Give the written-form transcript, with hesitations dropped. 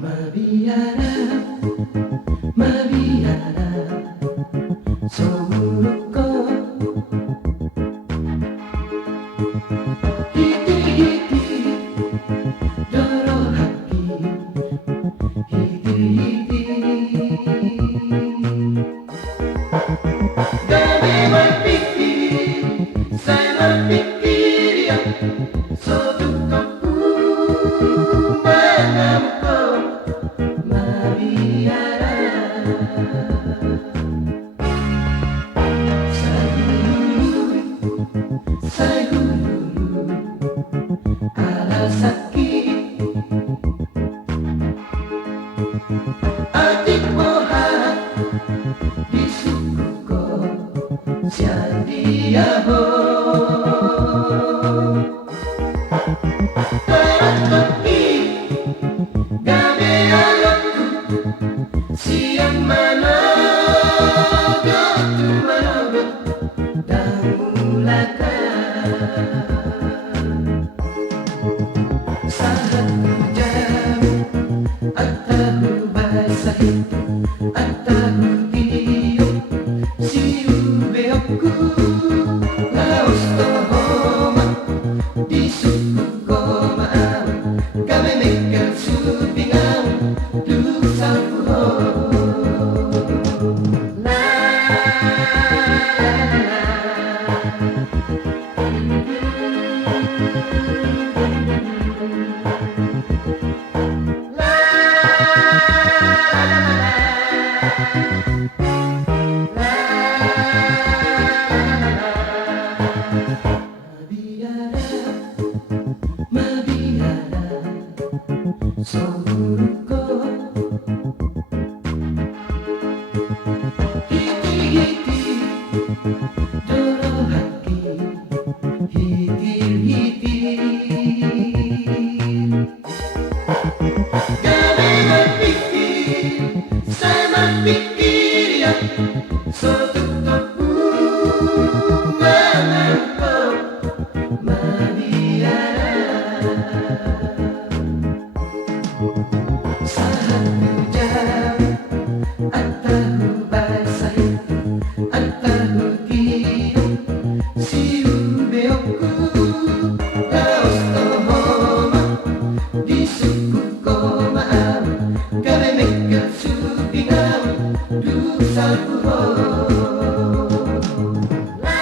Mabiara, mabiara, sumuko. Hiti-hiti, doro hati. Hiti-hiti. Kami berpikir, saya berpikir ya, sotukaku mengamuk. Mabiara, saya guru ala sakit adik mohat di sukuko siadia ho teratoki gabe alokku siang mana gotu manogo dan mulaka satu jam ataku basah itu ataku tiup siu beokku laos tohoma di suku koma kami mekel supingan duk sapu Mabiara, sumuko. Hiti-hiti, doro hati. Hiti-hiti. Kami berpikir, saya berpikir ya, sotukaku menangkap Mabiara. Satu jam ataku basah ataku tiup siu beokku laos tohoma di suku koma kami mekel supingan duk sapu ho. La